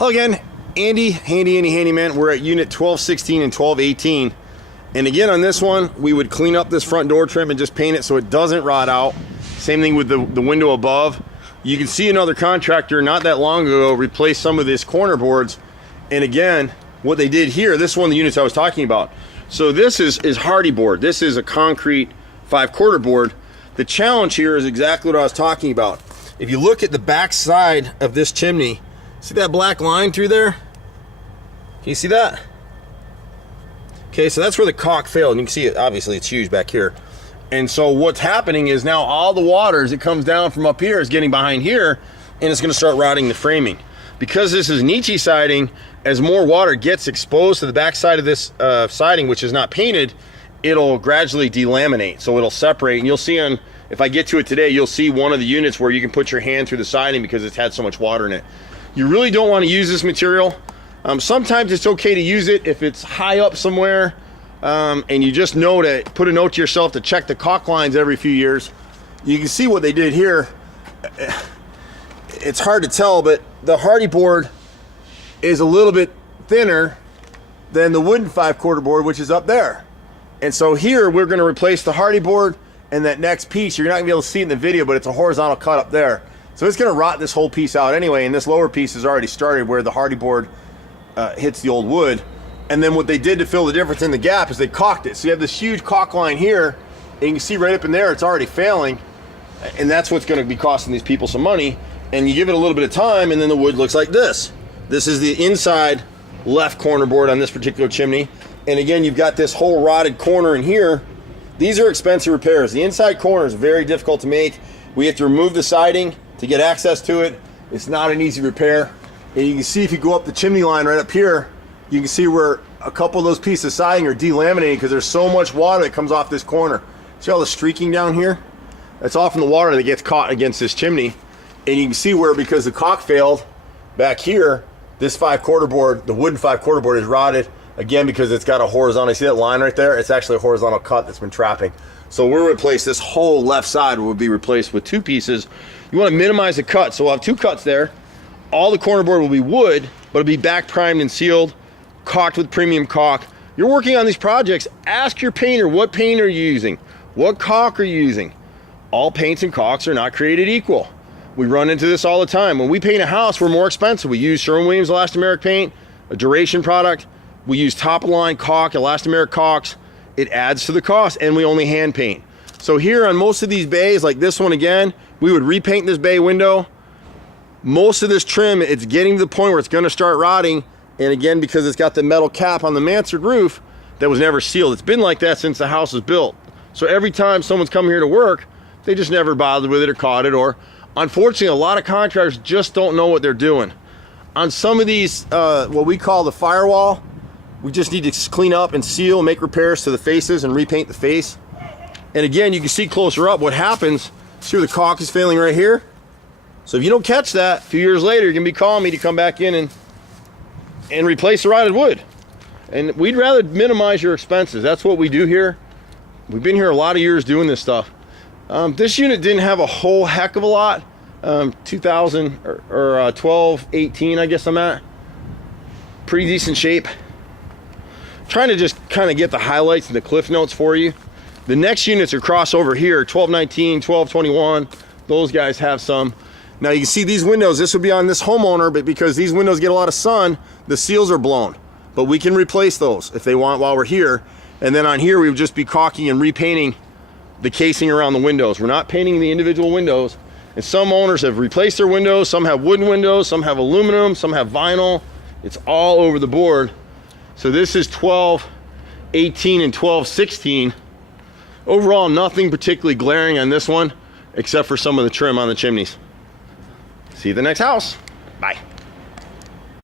Hello again, Andy, handyman. We're at unit 1216 and 1218. And again, on this one, we would clean up this front door trim and just paint it so it doesn't rot out. Same thing with the window above. You can see another contractor not that long ago replaced some of these corner boards. And again, what they did here, this is one of the units I was talking about. So this is hardy board. This is a concrete 5/4 board. The challenge here is exactly what I was talking about. If you look at the back side of this chimney, see that black line through there? Can you see that? Okay, so that's where the caulk failed. And you can see it, obviously it's huge back here. And so what's happening is now all the water as it comes down from up here is getting behind here, and it's gonna start rotting the framing. Because this is Nietzsche siding, as more water gets exposed to the back side of this siding, which is not painted, it'll gradually delaminate. So it'll separate, and you'll see on, if I get to it today, you'll see one of the units where you can put your hand through the siding because it's had so much water in it. You really don't want to use this material. Sometimes it's okay to use it if it's high up somewhere, and you just know to put a note to yourself to check the caulk lines every few years. You can see what they did here. It's hard to tell, but the hardy board is a little bit thinner than the wooden 5/4 board, which is up there. And so here we're going to replace the hardy board, and that next piece, you're not going to be able to see it in the video, but it's a horizontal cut up there. So it's going to rot this whole piece out anyway, and this lower piece has already started where the hardy board hits the old wood. And then what they did to fill the difference in the gap is they caulked it. So you have this huge caulk line here, and you can see right up in there it's already failing, and that's what's going to be costing these people some money. And you give it a little bit of time, and then the wood looks like this. This is the inside left corner board on this particular chimney. And again, you've got this whole rotted corner in here. These are expensive repairs. The inside corner is very difficult to make. We have to remove the siding to get access to it. It's not an easy repair. And you can see if you go up the chimney line right up here, you can see where a couple of those pieces of siding are delaminating because there's so much water that comes off this corner. See all the streaking down here? That's all from the water that gets caught against this chimney. And you can see where, because the caulk failed back here, this 5/4 board, the wooden 5/4 board, is rotted again because it's got a horizontal. See that line right there? It's actually a horizontal cut that's been trapping. So we'll replace this whole left side will be replaced with two pieces. You want to minimize the cut, so we'll have two cuts there. All the corner board will be wood, but it'll be back primed and sealed, caulked with premium caulk. You're working on these projects, ask your painter, what paint are you using? What caulk are you using? All paints and caulks are not created equal. We run into this all the time. When we paint a house, we're more expensive. We use Sherwin-Williams elastomeric paint, a Duration product. We use top-of-line caulk, elastomeric caulks. It adds to the cost, and we only hand paint. So here on most of these bays, like this one again, we would repaint this bay window. Most of this trim, it's getting to the point where it's gonna start rotting. And again, because it's got the metal cap on the mansard roof that was never sealed. It's been like that since the house was built. So every time someone's coming here to work, they just never bothered with it or caught it, or unfortunately, a lot of contractors just don't know what they're doing. On some of these, what we call the firewall, we just need to clean up and seal, make repairs to the faces and repaint the face. And again, you can see closer up what happens. See where the caulk is failing right here? So if you don't catch that, a few years later, you're gonna be calling me to come back in and replace the rotted wood. And we'd rather minimize your expenses. That's what we do here. We've been here a lot of years doing this stuff. This unit didn't have a whole heck of a lot. 2000 or 12, 18, I guess I'm at. Pretty decent shape. Trying to just kind of get the highlights and the cliff notes for you. The next units are crossover here, 1219, 1221. Those guys have some. Now you can see these windows, this would be on this homeowner, but because these windows get a lot of sun, the seals are blown. But we can replace those if they want while we're here. And then on here, we would just be caulking and repainting the casing around the windows. We're not painting the individual windows. And some owners have replaced their windows. Some have wooden windows, some have aluminum, some have vinyl. It's all over the board. So this is 1218 and 1216. Overall, nothing particularly glaring on this one, except for some of the trim on the chimneys. See you at the next house. Bye.